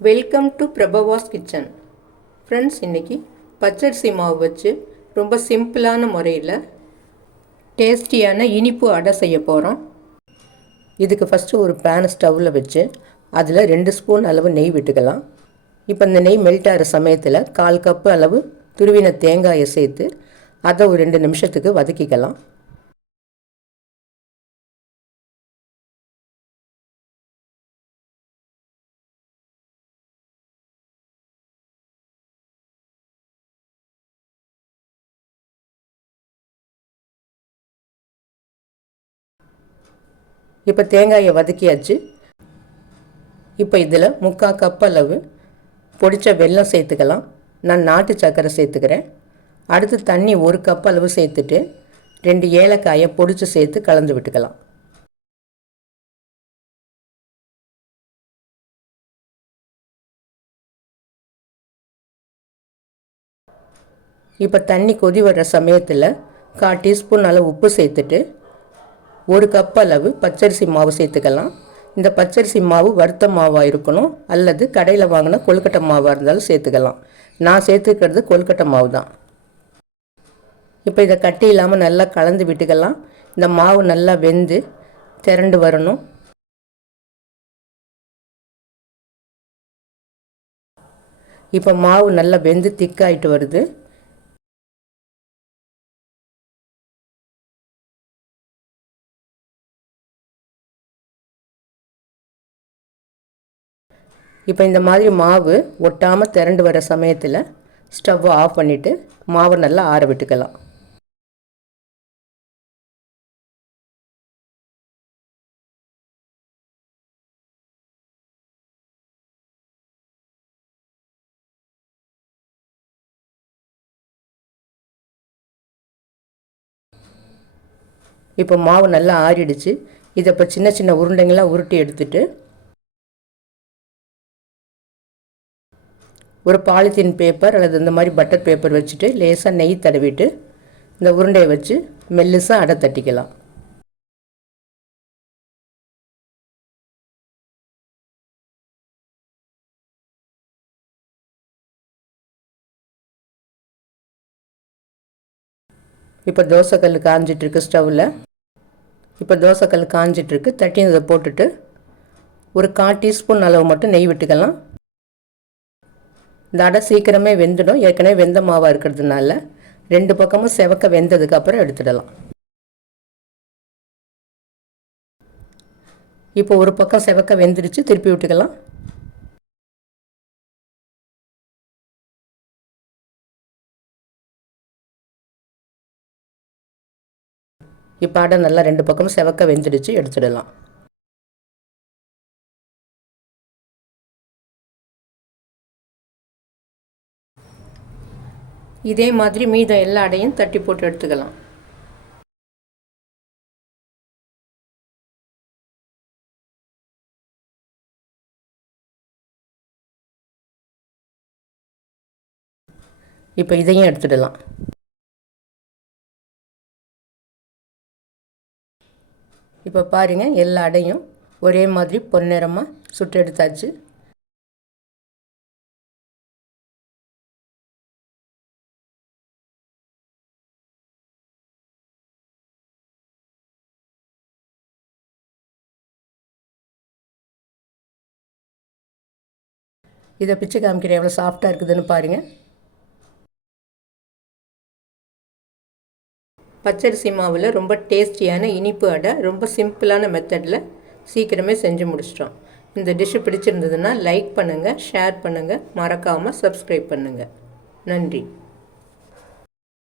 Welcome to Prabhavas kitchen friends இன்றைக்கி பச்சரிசி மாவு வச்சு ரொம்ப சிம்பிளான முறையில் டேஸ்டியான இனிப்பு அடை செய்ய போகிறோம் இதுக்கு ஃபஸ்ட்டு ஒரு பேன் ஸ்டவ்வில் வச்சு அதில் ரெண்டு ஸ்பூன் அளவு நெய் விட்டுக்கலாம். இப்போ இந்த நெய் மெல்ட் ஆகிற சமயத்தில் கால் கப்பு அளவு துருவின தேங்காயை சேர்த்து அதை ஒரு ரெண்டு நிமிஷத்துக்கு வதக்கிக்கலாம். இப்போ தேங்காயை வதக்கியாச்சு. இப்போ இதில் முக்கால் கப் அளவு பொடிச்ச வெல்லம் சேர்த்துக்கலாம். நான் நாட்டு சர்க்கரை சேர்த்துக்கிறேன். அடுத்து தண்ணி ஒரு கப் அளவு சேர்த்துட்டு ரெண்டு ஏலக்காயை பொடிச்சு சேர்த்து கலந்து விட்டுக்கலாம். இப்போ தண்ணி கொதி வர்ற சமயத்தில் கால் டீஸ்பூன் அளவு உப்பு சேர்த்துட்டு ஒரு கப் அளவு பச்சரிசி மாவு சேர்த்துக்கலாம். இந்த பச்சரிசி மாவு வறுத்த மாவாக இருக்கணும் அல்லது கடையில் வாங்கின கொழுக்கட்டை மாவாக இருந்தாலும் சேர்த்துக்கலாம். நான் சேர்த்துக்கிறது கொழுக்கட்டை மாவு தான் இப்போ இதை கட்டி இல்லாமல் நல்லா கலந்து விட்டுக்கலாம். இந்த மாவு நல்லா வெந்து திரண்டு வரணும். இப்போ மாவு நல்லா வெந்து திக்காயிட்டு வருது. இப்போ இந்த மாதிரி மாவு ஒட்டாமல் திரண்டு வர சமயத்தில் ஸ்டவ்வை ஆஃப் பண்ணிவிட்டு மாவை நல்லா ஆற விட்டுக்கலாம். இப்போ மாவு நல்லா ஆறிடுச்சு. இதை இப்போ சின்ன சின்ன உருண்டைங்களாக உருட்டி எடுத்துகிட்டு ஒரு பாலித்தீன் பேப்பர் அல்லது இந்த மாதிரி பட்டர் பேப்பர் வச்சுட்டு லேசாக நெய் தடவிட்டு இந்த உருண்டையை வச்சு மெல்லுசாக அடை தட்டிக்கலாம். இப்போ தோசைக்கல் காஞ்சிட்ருக்கு ஸ்டவ்வில் இப்போ தோசைக்கல் காஞ்சிட்ருக்கு தட்டினதை போட்டுட்டு ஒரு கால் டீஸ்பூன் அளவு மட்டும் நெய் விட்டுக்கலாம். இந்த அடை சீக்கிரமே வெந்துடும். ஏற்கனவே வெந்த மாவாக இருக்கிறதுனால ரெண்டு பக்கமும் செவக்க வெந்ததுக்கு அப்புறம் எடுத்துடலாம். இப்போ ஒரு பக்கம் செவக்க வெந்துருச்சு திருப்பி விட்டுக்கலாம். இப்போ அடை நல்லா ரெண்டு பக்கமும் செவக்க வெந்துடுச்சு. எடுத்துடலாம். இதே மாதிரி மீதம் எல்லா அடையும் தட்டி போட்டு எடுத்துக்கலாம். இப்போ இதையும் எடுத்துடலாம். இப்போ பாருங்கள் எல்லா அடையும் ஒரே மாதிரி பொன்னிறமாக சுட்டு எடுத்தாச்சு. இதை பிச்சு காமிக்கிறேன் எவ்வளோ சாஃப்டாக இருக்குதுன்னு பாருங்கள் பச்சரிசி மாவில் ரொம்ப டேஸ்டியான இனிப்பு அடை ரொம்ப சிம்பிளான மெத்தடில் சீக்கிரமே செஞ்சு முடிச்சிட்டோம். இந்த டிஷ்ஷு பிடிச்சிருந்ததுன்னா லைக் பண்ணுங்கள் ஷேர் பண்ணுங்கள் மறக்காமல் சப்ஸ்கிரைப் பண்ணுங்கள் நன்றி.